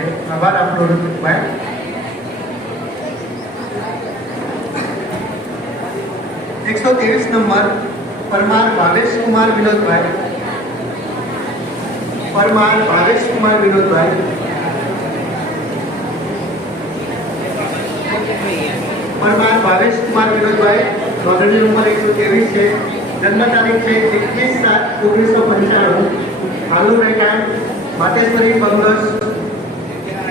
છે આભાર આપનો ઋતુભાઈ એકસો ત્રેવીસ નંબર પરમાર ભાવેશ કુમાર વિનોદભાઈ પરમાર ભાવેશ કુમાર વિનોદભાઈ પરમાર ભાવેશ કુમાર વિનોદભાઈ નોંધણી નંબર એકસો ત્રેવીસ છે જન્મ તારીખ છે એકવીસ સાત ઓગણીસો પંચાણું હાલનું રહેઠાણ માતેશ્વરી બંગસ